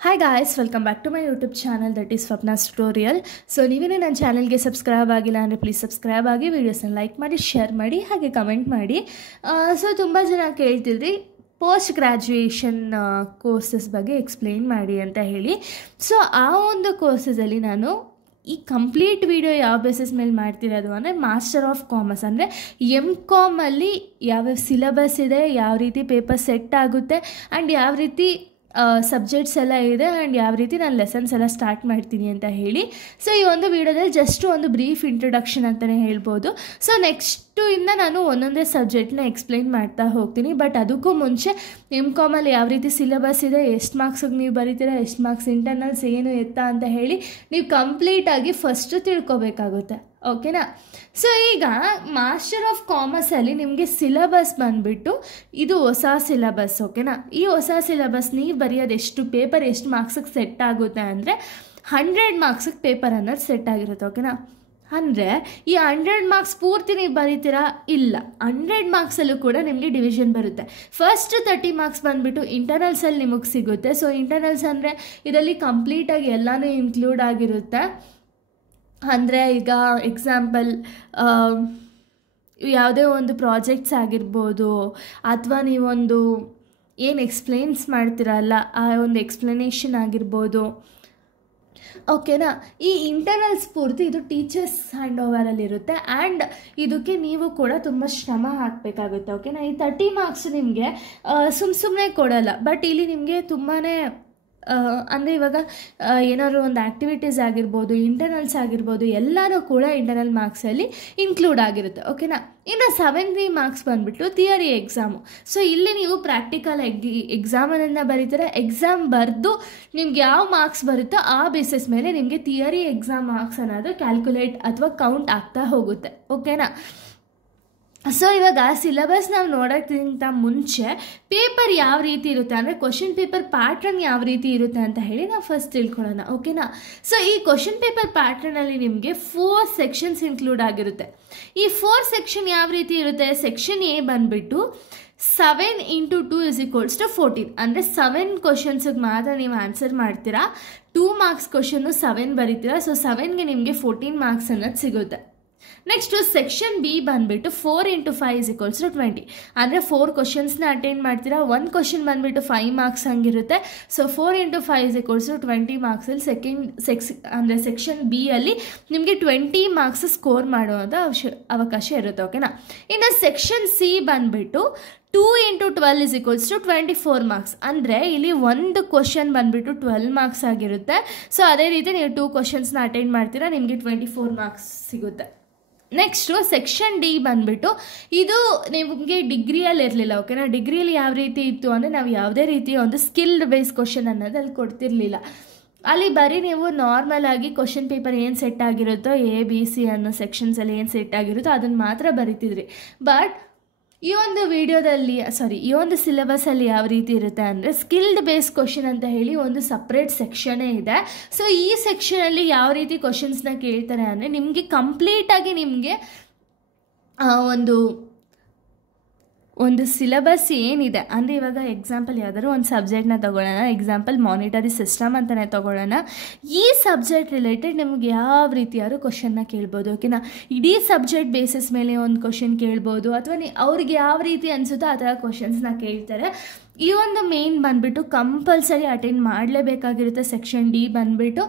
Hi guys, welcome back to my YouTube channel that is Swapna's Tutorial. So ನೀವೇನೇ ನನ್ನ ಚಾನಲ್ಗೆ subscribe ಆಗಿಲ್ಲ ಅಂದರೆ ಪ್ಲೀಸ್ ಸಬ್ಸ್ಕ್ರೈಬ್ ಆಗಿ ವಿಡಿಯೋಸ್ನ ಲೈಕ್ ಮಾಡಿ ಶೇರ್ ಮಾಡಿ ಹಾಗೆ ಕಮೆಂಟ್ ಮಾಡಿ. ಸೊ ತುಂಬ ಜನ ಕೇಳ್ತಿದ್ರಿ ಪೋಸ್ಟ್ ಗ್ರ್ಯಾಜುಯೇಷನ್ ಕೋರ್ಸಸ್ ಬಗ್ಗೆ ಎಕ್ಸ್ಪ್ಲೇನ್ ಮಾಡಿ ಅಂತ ಹೇಳಿ. ಸೊ ಆ ಒಂದು ಕೋರ್ಸಸಲ್ಲಿ ನಾನು ಈ ಕಂಪ್ಲೀಟ್ ವಿಡಿಯೋ ಯಾವ ಬೇಸಿಸ್ ಮೇಲೆ ಮಾಡ್ತಿರೋದು ಅಂದರೆ ಮಾಸ್ಟರ್ ಆಫ್ ಕಾಮರ್ಸ್ ಅಂದರೆ MCOMಲ್ಲಿ ಯಾವ್ಯಾವ ಸಿಲೆಬಸ್ ಇದೆ, ಯಾವ ರೀತಿ ಪೇಪರ್ ಸೆಟ್ ಆಗುತ್ತೆ ಆ್ಯಂಡ್ ಯಾವ ರೀತಿ ಸಬ್ಜೆಕ್ಟ್ಸ್ ಎಲ್ಲ ಇದೆ ಆ್ಯಂಡ್ ಯಾವ ರೀತಿ ನಾನು ಲೆಸನ್ಸ್ ಎಲ್ಲ ಸ್ಟಾರ್ಟ್ ಮಾಡ್ತೀನಿ ಅಂತ ಹೇಳಿ. ಸೊ ಈ ಒಂದು ವಿಡಿಯೋದಲ್ಲಿ ಜಸ್ಟ್ ಒಂದು ಬ್ರೀಫ್ ಇಂಟ್ರೊಡಕ್ಷನ್ ಅಂತಲೇ ಹೇಳ್ಬೋದು. ಸೊ ನೆಕ್ಸ್ಟು ಇಂದ ನಾನು ಒಂದೊಂದೇ ಸಬ್ಜೆಕ್ಟ್ನ ಎಕ್ಸ್ಪ್ಲೈನ್ ಮಾಡ್ತಾ ಹೋಗ್ತೀನಿ. ಬಟ್ ಅದಕ್ಕೂ ಮುಂಚೆ MCOMಲ್ಲಿ ಯಾವ ರೀತಿ ಸಿಲೆಬಸ್ ಇದೆ, ಎಷ್ಟು ಮಾರ್ಕ್ಸಿಗೆ ನೀವು ಬರೀತೀರಾ, ಎಷ್ಟು ಮಾರ್ಕ್ಸ್ ಇಂಟರ್ನಲ್ಸ್ ಏನು ಎತ್ತ ಅಂತ ಹೇಳಿ ನೀವು ಕಂಪ್ಲೀಟಾಗಿ ಫಸ್ಟು ತಿಳ್ಕೊಬೇಕಾಗುತ್ತೆ. ಓಕೆನಾ. ಸೊ ಈಗ ಮಾಸ್ಟರ್ ಆಫ್ ಕಾಮರ್ಸಲ್ಲಿ ನಿಮಗೆ ಸಿಲೆಬಸ್ ಬಂದುಬಿಟ್ಟು ಇದು ಹೊಸ ಸಿಲೆಬಸ್. ಓಕೆನಾ. ಈ ಹೊಸ ಸಿಲೆಬಸ್ ನೀವು ಬರೆಯೋದು ಎಷ್ಟು ಪೇಪರ್ ಎಷ್ಟು ಮಾರ್ಕ್ಸಿಗೆ ಸೆಟ್ ಆಗುತ್ತೆ ಅಂದರೆ 100 ಮಾರ್ಕ್ಸಿಗೆ ಪೇಪರ್ ಅನ್ನೋದು ಸೆಟ್ ಆಗಿರುತ್ತೆ. ಓಕೆನಾ. ಅಂದರೆ ಈ 100 ಮಾರ್ಕ್ಸ್ ಪೂರ್ತಿ ನೀವು ಬರೀತೀರಾ? ಇಲ್ಲ, 100 ಮಾರ್ಕ್ಸಲ್ಲೂ ಕೂಡ ನಿಮಗೆ ಡಿವಿಷನ್ ಬರುತ್ತೆ. ಫಸ್ಟ್ 30 ಮಾರ್ಕ್ಸ್ ಬಂದುಬಿಟ್ಟು ಇಂಟರ್ನಲ್ಸಲ್ಲಿ ನಿಮಗೆ ಸಿಗುತ್ತೆ. ಸೊ ಇಂಟರ್ನಲ್ಸ್ ಅಂದರೆ ಇದರಲ್ಲಿ ಕಂಪ್ಲೀಟಾಗಿ ಎಲ್ಲನೂ ಇನ್ಕ್ಲೂಡ್ ಆಗಿರುತ್ತೆ. ಅಂದರೆ ಈಗ ಎಕ್ಸಾಂಪಲ್ ಯಾವುದೇ ಒಂದು ಪ್ರಾಜೆಕ್ಟ್ಸ್ ಆಗಿರ್ಬೋದು ಅಥವಾ ನೀವೊಂದು ಏನು ಎಕ್ಸ್ಪ್ಲೇನ್ಸ್ ಮಾಡ್ತೀರಲ್ಲ ಆ ಒಂದು ಎಕ್ಸ್ಪ್ಲನೇಷನ್ ಆಗಿರ್ಬೋದು. ಓಕೆನಾ. ಈ ಇಂಟರ್ನಲ್ಸ್ ಪೂರ್ತಿ ಇದು ಟೀಚರ್ಸ್ ಹ್ಯಾಂಡ್ ಓವರಲ್ಲಿರುತ್ತೆ ಆ್ಯಂಡ್ ಇದಕ್ಕೆ ನೀವು ಕೂಡ ತುಂಬ ಶ್ರಮ ಹಾಕಬೇಕಾಗುತ್ತೆ. ಓಕೆನಾ. ಈ 30 ಮಾರ್ಕ್ಸ್ ನಿಮಗೆ ಸುಮ್ಮನೆ ಕೊಡಲ್ಲ. ಬಟ್ ಇಲ್ಲಿ ನಿಮಗೆ ತುಂಬಾ ಅಂದರೆ ಇವಾಗ ಏನಾದ್ರು ಒಂದು ಆ್ಯಕ್ಟಿವಿಟೀಸ್ ಆಗಿರ್ಬೋದು, ಇಂಟರ್ನಲ್ಸ್ ಆಗಿರ್ಬೋದು, ಎಲ್ಲನೂ ಕೂಡ ಇಂಟರ್ನಲ್ ಮಾರ್ಕ್ಸಲ್ಲಿ ಇನ್ಕ್ಲೂಡ್ ಆಗಿರುತ್ತೆ. ಓಕೆನಾ. ಇನ್ನು 70 ಮಾರ್ಕ್ಸ್ ಬಂದುಬಿಟ್ಟು ಥಿಯರಿ ಎಕ್ಸಾಮು. ಸೊ ಇಲ್ಲಿ ನೀವು ಪ್ರಾಕ್ಟಿಕಲ್ ಎಕ್ಸಾಮನ್ನು ಬರೀತೀರ. ಎಕ್ಸಾಮ್ ಬರೆದು ನಿಮ್ಗೆ ಯಾವ ಮಾರ್ಕ್ಸ್ ಬರುತ್ತೋ ಆ ಬೇಸಿಸ್ ಮೇಲೆ ನಿಮಗೆ ಥಿಯರಿ ಎಕ್ಸಾಮ್ ಮಾರ್ಕ್ಸ್ ಅನ್ನೋದು ಕ್ಯಾಲ್ಕುಲೇಟ್ ಅಥವಾ ಕೌಂಟ್ ಆಗ್ತಾ ಹೋಗುತ್ತೆ. ಓಕೆನಾ. ಸೊ ಇವಾಗ ಸಿಲೆಬಸ್ ನಾವು ನೋಡೋಕ್ಕಿಂತ ಮುಂಚೆ ಪೇಪರ್ ಯಾವ ರೀತಿ ಇರುತ್ತೆ ಅಂದರೆ ಕ್ವಶನ್ ಪೇಪರ್ ಪ್ಯಾಟ್ರನ್ ಯಾವ ರೀತಿ ಇರುತ್ತೆ ಅಂತ ಹೇಳಿ ನಾವು ಫಸ್ಟ್ ತಿಳ್ಕೊಳ್ಳೋಣ. ಓಕೆನಾ. ಸೊ ಈ ಕ್ವಶನ್ ಪೇಪರ್ ಪ್ಯಾಟ್ರನಲ್ಲಿ ನಿಮಗೆ 4 ಸೆಕ್ಷನ್ಸ್ ಇನ್ಕ್ಲೂಡ್ ಆಗಿರುತ್ತೆ. ಈ 4 ಸೆಕ್ಷನ್ ಯಾವ ರೀತಿ ಇರುತ್ತೆ? ಸೆಕ್ಷನ್ ಎ ಬಂದುಬಿಟ್ಟು 7 × 2 = 14 ಅಂದರೆ 7 ಕ್ವಶನ್ಸಿಗೆ ಮಾತ್ರ ನೀವು ಆನ್ಸರ್ ಮಾಡ್ತೀರಾ. 2 ಮಾರ್ಕ್ಸ್ ಕ್ವಶನ್ನು 7 ಬರೀತೀರಾ. ಸೊ 7ಗೆ ನಿಮಗೆ 14 ಮಾರ್ಕ್ಸ್ ಅನ್ನೋದು ಸಿಗುತ್ತೆ. ನೆಕ್ಸ್ಟು ಸೆಕ್ಷನ್ ಬಿ ಬಂದುಬಿಟ್ಟು 4 × 5 = 20 ಅಂದರೆ 4 ಕ್ವಶನ್ಸ್ನ ಅಟೆಂಡ್ ಮಾಡ್ತೀರಾ. 1 ಕ್ವಶನ್ ಬಂದುಬಿಟ್ಟು 5 ಮಾರ್ಕ್ಸ್ ಹಂಗಿರುತ್ತೆ. ಸೊ 4 × 5 = 20 ಮಾರ್ಕ್ಸಲ್ಲಿ ಅಂದರೆ ಸೆಕ್ಷನ್ ಬಿ ಅಲ್ಲಿ ನಿಮಗೆ 20 ಮಾರ್ಕ್ಸ್ ಸ್ಕೋರ್ ಮಾಡುವಂಥ ಅವಕಾಶ ಇರುತ್ತೆ. ಓಕೆನಾ. ಇನ್ನು ಸೆಕ್ಷನ್ ಸಿ ಬಂದುಬಿಟ್ಟು 2 × 12 = 24 ಮಾರ್ಕ್ಸ್ ಅಂದರೆ ಇಲ್ಲಿ ಒಂದು ಕ್ವಶನ್ ಬಂದುಬಿಟ್ಟು 12 ಮಾರ್ಕ್ಸ್ ಆಗಿರುತ್ತೆ. ಸೊ ಅದೇ ರೀತಿ ನೀವು 2 ಕ್ವಶನ್ಸ್ನ ಅಟೆಂಡ್ ಮಾಡ್ತೀರಾ, ನಿಮಗೆ 24 ಮಾರ್ಕ್ಸ್ ಸಿಗುತ್ತೆ. ನೆಕ್ಸ್ಟು ಸೆಕ್ಷನ್ ಡಿ ಬಂದುಬಿಟ್ಟು ಇದು ನಿಮಗೆ ಡಿಗ್ರಿಯಲ್ಲಿ ಇರಲಿಲ್ಲ. ಓಕೆನಾ. ಡಿಗ್ರಿಯಲ್ಲಿ ಯಾವ ರೀತಿ ಇತ್ತು ಅಂದರೆ ನಾವು ಯಾವುದೇ ರೀತಿಯ ಒಂದು ಸ್ಕಿಲ್ಡ್ ಬೇಸ್ ಕ್ವಶನ್ ಅನ್ನೋದು ಅಲ್ಲಿ ಕೊಡ್ತಿರ್ಲಿಲ್ಲ. ಅಲ್ಲಿ ಬರೀ ನೀವು ನಾರ್ಮಲ್ ಆಗಿ ಕ್ವಶನ್ ಪೇಪರ್ ಏನು ಸೆಟ್ ಆಗಿರುತ್ತೋ ABC ಅನ್ನೋ ಸೆಕ್ಷನ್ಸಲ್ಲಿ ಏನು ಸೆಟ್ ಆಗಿರುತ್ತೋ ಅದನ್ನು ಮಾತ್ರ ಬರಿತಿದ್ರಿ. ಬಟ್ ಈ ಒಂದು ವಿಡಿಯೋದಲ್ಲಿ ಈ ಒಂದು ಸಿಲೆಬಸಲ್ಲಿ ಯಾವ ರೀತಿ ಇರುತ್ತೆ ಅಂದರೆ ಸ್ಕಿಲ್ಡ್ ಬೇಸ್ ಕ್ವಶನ್ ಅಂತ ಹೇಳಿ ಒಂದು ಸಪ್ರೇಟ್ ಸೆಕ್ಷನೇ ಇದೆ. ಸೊ ಈ ಸೆಕ್ಷನಲ್ಲಿ ಯಾವ ರೀತಿ ಕ್ವಶನ್ಸ್ನ ಕೇಳ್ತಾರೆ ಅಂದರೆ ನಿಮಗೆ ಕಂಪ್ಲೀಟಾಗಿ ನಿಮಗೆ ಒಂದು ಸಿಲೆಬಸ್ ಏನಿದೆ ಅಂದರೆ ಇವಾಗ ಎಕ್ಸಾಂಪಲ್ ಯಾವುದಾದ್ರು ಒಂದು ಸಬ್ಜೆಕ್ಟ್ನ ತೊಗೊಳ್ಳೋಣ. ಎಕ್ಸಾಂಪಲ್ ಮಾನಿಟರಿ ಸಿಸ್ಟಮ್ ಅಂತಲೇ ತೊಗೊಳ್ಳೋಣ. ಈ ಸಬ್ಜೆಕ್ಟ್ ರಿಲೇಟೆಡ್ ನಿಮ್ಗೆ ಯಾವ ರೀತಿಯಾದ್ರು ಕ್ವಶನ್ನ ಕೇಳ್ಬೋದು. ಓಕೆನಾ. ಇಡೀ ಸಬ್ಜೆಕ್ಟ್ ಬೇಸಿಸ್ ಮೇಲೆ ಒಂದು ಕ್ವಶನ್ ಕೇಳ್ಬೋದು ಅಥವಾ ಅವ್ರಿಗೆ ಯಾವ ರೀತಿ ಅನಿಸುತ್ತೋ ಆ ಥರ ಕ್ವಶನ್ಸ್ನ ಕೇಳ್ತಾರೆ. ಈ ಒಂದು ಮೇನ್ ಬಂದುಬಿಟ್ಟು ಕಂಪಲ್ಸರಿ ಅಟೆಂಡ್ ಮಾಡಲೇಬೇಕಾಗಿರುತ್ತೆ. ಸೆಕ್ಷನ್ ಡಿ ಬಂದುಬಿಟ್ಟು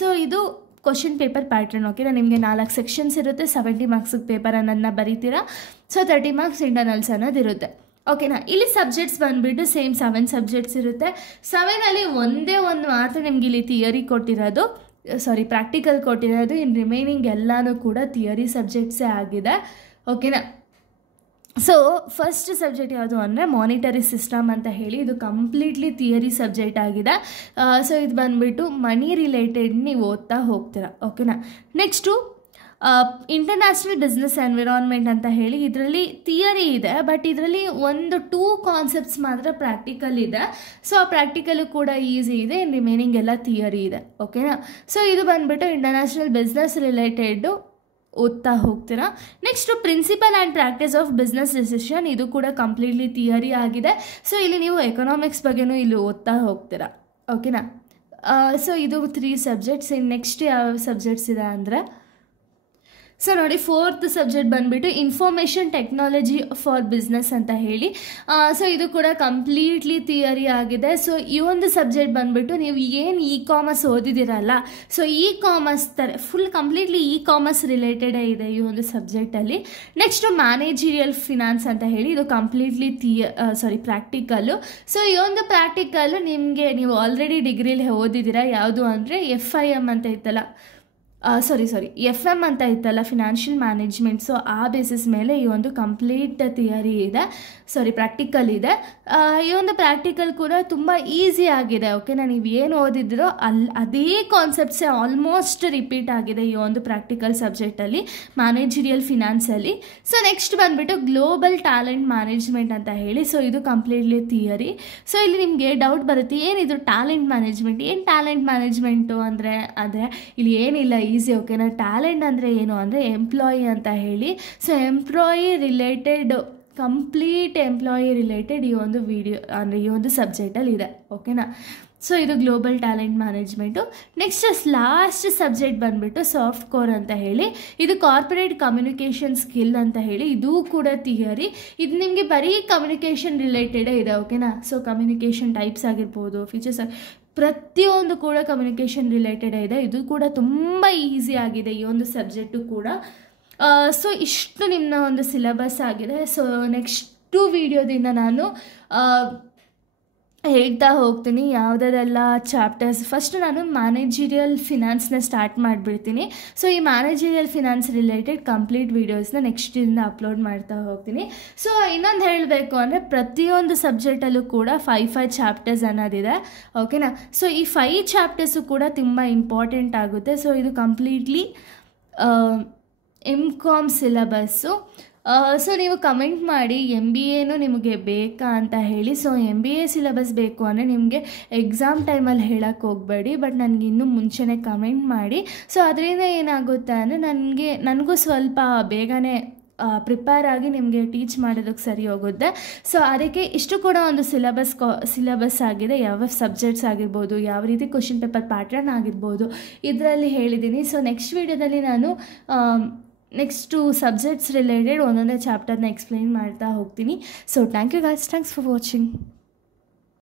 ಸೊ ಇದು ಕ್ವಶನ್ ಪೇಪರ್ ಪ್ಯಾಟ್ರನ್. ಓಕೆನಾ. ನಿಮಗೆ 4 ಸೆಕ್ಷನ್ಸ್ ಇರುತ್ತೆ. 70 ಮಾರ್ಕ್ಸಿಗೆ ಪೇಪರ್ ಅನ್ನೋದನ್ನ ಬರೀತೀರಾ. ಸೊ 30 ಮಾರ್ಕ್ಸ್ ಇಂಟರ್ನಲ್ಸ್ ಅನ್ನೋದಿರುತ್ತೆ. ಓಕೆನಾ. ಇಲ್ಲಿ ಸಬ್ಜೆಕ್ಟ್ಸ್ ಬಂದುಬಿಟ್ಟು ಸೇಮ್ 7 ಸಬ್ಜೆಕ್ಟ್ಸ್ ಇರುತ್ತೆ. 7ಅಲ್ಲಿ ಒಂದೇ ಒಂದು ಮಾತ್ರ ನಿಮ್ಗೆ ಇಲ್ಲಿ ಥಿಯರಿ ಕೊಟ್ಟಿರೋದು, ಪ್ರಾಕ್ಟಿಕಲ್ ಕೊಟ್ಟಿರೋದು. ಇನ್ನು ರಿಮೈನಿಂಗ್ ಎಲ್ಲನೂ ಕೂಡ ಥಿಯರಿ ಸಬ್ಜೆಕ್ಟ್ಸೇ ಆಗಿದೆ. ಓಕೆನಾ. ಸೊ ಫಸ್ಟ್ ಸಬ್ಜೆಕ್ಟ್ ಯಾವುದು ಅಂದರೆ ಮಾನಿಟರಿ ಸಿಸ್ಟಮ್ ಅಂತ ಹೇಳಿ ಇದು ಕಂಪ್ಲೀಟ್ಲಿ ಥಿಯರಿ ಸಬ್ಜೆಕ್ಟ್ ಆಗಿದೆ. ಸೊ ಇದು ಬಂದುಬಿಟ್ಟು ಮನಿ ರಿಲೇಟೆಡ್ ನೀವು ಓದ್ತಾ ಹೋಗ್ತೀರಾ. ಓಕೆನಾ. ನೆಕ್ಸ್ಟು ಇಂಟರ್ನ್ಯಾಷನಲ್ ಬಿಸ್ನೆಸ್ ಎನ್ವಿರಾನ್ಮೆಂಟ್ ಅಂತ ಹೇಳಿ ಇದರಲ್ಲಿ ಥಿಯರಿ ಇದೆ. ಬಟ್ ಇದರಲ್ಲಿ 2 ಕಾನ್ಸೆಪ್ಟ್ಸ್ ಮಾತ್ರ ಪ್ರಾಕ್ಟಿಕಲ್ ಇದೆ. ಸೊ ಆ ಪ್ರಾಕ್ಟಿಕಲು ಕೂಡ ಈಸಿ ಇದೆ. ರಿಮೈನಿಂಗ್ ಎಲ್ಲ ಥಿಯರಿ ಇದೆ. ಓಕೆನಾ. ಸೊ ಇದು ಬಂದುಬಿಟ್ಟು ಇಂಟರ್ನ್ಯಾಷನಲ್ ಬಿಸ್ನೆಸ್ ರಿಲೇಟೆಡ್ಡು ಓದ್ತಾ ಹೋಗ್ತೀರಾ. Next principle and practice of business decision, ಇದು ಕೂಡ ಕಂಪ್ಲೀಟ್ಲಿ ಥಿಯರಿ ಆಗಿದೆ. ಸೊ ಇಲ್ಲಿ ನೀವು ಎಕನಾಮಿಕ್ಸ್ ಬಗ್ಗೆನೂ ಇಲ್ಲಿ ಓದ್ತಾ ಹೋಗ್ತೀರಾ. ಓಕೆನಾ. ಸೊ ಇದು 3 ಸಬ್ಜೆಕ್ಟ್ಸ್. ಇನ್ನು ನೆಕ್ಸ್ಟ್ ಯಾವ ಸಬ್ಜೆಕ್ಟ್ಸ್ ಇದೆ ಅಂದರೆ, ಸೊ ನೋಡಿ, 4th ಸಬ್ಜೆಕ್ಟ್ ಬಂದುಬಿಟ್ಟು ಇನ್ಫಾರ್ಮೇಷನ್ ಟೆಕ್ನಾಲಜಿ ಫಾರ್ ಬಿಸ್ನೆಸ್ ಅಂತ ಹೇಳಿ. ಸೊ ಇದು ಕೂಡ ಕಂಪ್ಲೀಟ್ಲಿ ಥಿಯರಿ ಆಗಿದೆ. ಸೊ ಈ ಒಂದು ಸಬ್ಜೆಕ್ಟ್ ಬಂದುಬಿಟ್ಟು ನೀವು ಏನು ಕಾಮರ್ಸ್ ಓದಿದ್ದೀರಲ್ಲ, ಸೊ ಕಾಮರ್ಸ್ ಥರ ಫುಲ್ ಕಂಪ್ಲೀಟ್ಲಿ ಕಾಮರ್ಸ್ ರಿಲೇಟೆಡೇ ಇದೆ ಈ ಒಂದು ಸಬ್ಜೆಕ್ಟಲ್ಲಿ. ನೆಕ್ಸ್ಟು ಮ್ಯಾನೇಜರಿಯಲ್ ಫಿನಾನ್ಸ್ ಅಂತ ಹೇಳಿ, ಇದು ಕಂಪ್ಲೀಟ್ಲಿ ಪ್ರಾಕ್ಟಿಕಲ್ಲು. ಸೊ ಈ ಒಂದು ಪ್ರಾಕ್ಟಿಕಲ್ಲು ನಿಮಗೆ, ನೀವು ಆಲ್ರೆಡಿ ಡಿಗ್ರಿಲಿ ಓದಿದ್ದೀರಾ, ಯಾವುದು ಅಂದರೆ FIM ಅಂತ ಇತ್ತಲ್ಲ, FM ಅಂತ ಇತ್ತಲ್ಲ, ಫಿನಾನ್ಷಿಯಲ್ ಮ್ಯಾನೇಜ್ಮೆಂಟ್. ಸೊ ಆ ಬೇಸಿಸ್ ಮೇಲೆ ಈ ಒಂದು ಕಂಪ್ಲೀಟ್ ಥಿಯರಿ ಇದೆ, ಪ್ರಾಕ್ಟಿಕಲ್ ಇದೆ. ಈ ಒಂದು ಪ್ರಾಕ್ಟಿಕಲ್ ಕೂಡ ತುಂಬ ಈಸಿ ಆಗಿದೆ. ಓಕೆನಾ, ನೀವು ಏನು ಓದಿದ್ರೋ ಅದೇ ಕಾನ್ಸೆಪ್ಟ್ಸೇ ಆಲ್ಮೋಸ್ಟ್ ರಿಪೀಟ್ ಆಗಿದೆ ಈ ಒಂದು ಪ್ರಾಕ್ಟಿಕಲ್ ಸಬ್ಜೆಕ್ಟಲ್ಲಿ, ಮ್ಯಾನೇಜರಿಯಲ್ ಫಿನಾನ್ಸಲ್ಲಿ. ಸೊ ನೆಕ್ಸ್ಟ್ ಬಂದುಬಿಟ್ಟು ಗ್ಲೋಬಲ್ ಟ್ಯಾಲೆಂಟ್ ಮ್ಯಾನೇಜ್ಮೆಂಟ್ ಅಂತ ಹೇಳಿ. ಸೊ ಇದು ಕಂಪ್ಲೀಟ್ಲಿ ಥಿಯರಿ. ಸೊ ಇಲ್ಲಿ ನಿಮಗೆ ಡೌಟ್ ಬರುತ್ತೆ, ಏನಿದು ಟ್ಯಾಲೆಂಟ್ ಮ್ಯಾನೇಜ್ಮೆಂಟ್, ಏನು ಟ್ಯಾಲೆಂಟ್ ಮ್ಯಾನೇಜ್ಮೆಂಟು ಅಂದರೆ ಇಲ್ಲಿ ಏನಿಲ್ಲ, ಈಸಿ. ಓಕೆನಾ, ಟ್ಯಾಲೆಂಟ್ ಅಂದರೆ ಏನು ಅಂದರೆ ಎಂಪ್ಲಾಯಿ ಅಂತ ಹೇಳಿ. So employee related, complete employee related ಈ ಒಂದು ವಿಡಿಯೋ ಅಂದರೆ ಈ ಒಂದು ಸಬ್ಜೆಕ್ಟಲ್ಲಿ ಇದೆ. ಓಕೆನಾ. ಸೊ ಇದು global talent management. Next last subject ಬಂದುಬಿಟ್ಟು ಸಾಫ್ಟ್ ಕೋರ್ ಅಂತ ಹೇಳಿ, ಇದು ಕಾರ್ಪೊರೇಟ್ ಕಮ್ಯುನಿಕೇಷನ್ ಸ್ಕಿಲ್ ಅಂತ ಹೇಳಿ, ಇದು ಕೂಡ ಥಿಯರಿ. ಇದು ನಿಮಗೆ ಬರೀ ಕಮ್ಯುನಿಕೇಷನ್ ರಿಲೇಟೆಡೇ ಇದೆ. ಓಕೆನಾ. ಸೊ ಕಮ್ಯುನಿಕೇಷನ್ ಟೈಪ್ಸ್ ಆಗಿರ್ಬೋದು, ಫೀಚರ್ಸ್, ಪ್ರತಿಯೊಂದು ಕೂಡ ಕಮ್ಯುನಿಕೇಷನ್ ರಿಲೇಟೆಡೇ ಇದೆ. ಇದು ಕೂಡ ತುಂಬ ಈಸಿ ಆಗಿದೆ ಈ ಒಂದು ಸಬ್ಜೆಕ್ಟು ಕೂಡ. ಸೊ ಇಷ್ಟು ನಿಮ್ಮ ಒಂದು ಸಿಲೆಬಸ್ ಆಗಿದೆ. ಸೊ ನೆಕ್ಸ್ಟು ವಿಡಿಯೋದಿಂದ ನಾನು ಹೇಳ್ತಾ ಹೋಗ್ತೀನಿ ಯಾವುದೆಲ್ಲ ಚಾಪ್ಟರ್ಸ್. ಫಸ್ಟ್ ನಾನು ಮ್ಯಾನೇಜರಿಯಲ್ ಫಿನಾನ್ಸ್ನ ಸ್ಟಾರ್ಟ್ ಮಾಡಿಬಿಡ್ತೀನಿ. ಸೊ ಈ ಮ್ಯಾನೇಜರಿಯಲ್ ಫಿನಾನ್ಸ್ ರಿಲೇಟೆಡ್ ಕಂಪ್ಲೀಟ್ ವೀಡಿಯೋಸ್ನ ನೆಕ್ಸ್ಟಿಂದ ಅಪ್ಲೋಡ್ ಮಾಡ್ತಾ ಹೋಗ್ತೀನಿ. ಸೊ ಇನ್ನೊಂದು ಹೇಳಬೇಕು ಅಂದರೆ, ಪ್ರತಿಯೊಂದು ಸಬ್ಜೆಕ್ಟಲ್ಲೂ ಕೂಡ 5 ಚಾಪ್ಟರ್ಸ್ ಅನ್ನೋದಿದೆ. ಓಕೆನಾ. ಸೊ ಈ 5 ಚಾಪ್ಟರ್ಸು ಕೂಡ ತುಂಬ ಇಂಪಾರ್ಟೆಂಟ್ ಆಗುತ್ತೆ. ಸೊ ಇದು ಕಂಪ್ಲೀಟ್ಲಿ MCOM ಸಿಲೆಬಸ್ಸು. ಸೊ ನೀವು ಕಮೆಂಟ್ ಮಾಡಿ MBAನೂ ನಿಮಗೆ ಬೇಕಾ ಅಂತ ಹೇಳಿ. ಸೊ MBA ಸಿಲೆಬಸ್ ಬೇಕು ಅಂದರೆ ನಿಮಗೆ ಎಕ್ಸಾಮ್ ಟೈಮಲ್ಲಿ ಹೇಳೋಕ್ಕೆ ಹೋಗಬೇಡಿ, ಬಟ್ ನನಗೆ ಇನ್ನೂ ಮುಂಚೆನೇ ಕಮೆಂಟ್ ಮಾಡಿ. ಸೊ ಅದರಿಂದ ಏನಾಗುತ್ತೆ ಅಂದರೆ ನನಗೂ ಸ್ವಲ್ಪ ಬೇಗನೆ ಪ್ರಿಪೇರ್ ಆಗಿ ನಿಮಗೆ ಟೀಚ್ ಮಾಡೋದಕ್ಕೆ ಸರಿ ಹೋಗುತ್ತೆ. ಸೊ ಅದಕ್ಕೆ ಇಷ್ಟು ಕೂಡ ಒಂದು ಸಿಲೆಬಸ್ ಆಗಿದೆ. ಯಾವ ಸಬ್ಜೆಕ್ಟ್ಸ್ ಆಗಿರ್ಬೋದು, ಯಾವ ರೀತಿ ಕ್ವಶನ್ ಪೇಪರ್ ಪ್ಯಾಟ್ರನ್ ಆಗಿರ್ಬೋದು, ಇದರಲ್ಲಿ ಹೇಳಿದ್ದೀನಿ. ಸೊ ನೆಕ್ಸ್ಟ್ ವೀಡಿಯೋದಲ್ಲಿ ನಾನು ನೆಕ್ಸ್ಟು ಸಬ್ಜೆಕ್ಟ್ಸ್ ರಿಲೇಟೆಡ್ ಒಂದೊಂದೇ ಚಾಪ್ಟರ್ನ ಎಕ್ಸ್ಪ್ಲೈನ್ ಮಾಡ್ತಾ ಹೋಗ್ತೀನಿ. So thank you guys, thanks for watching.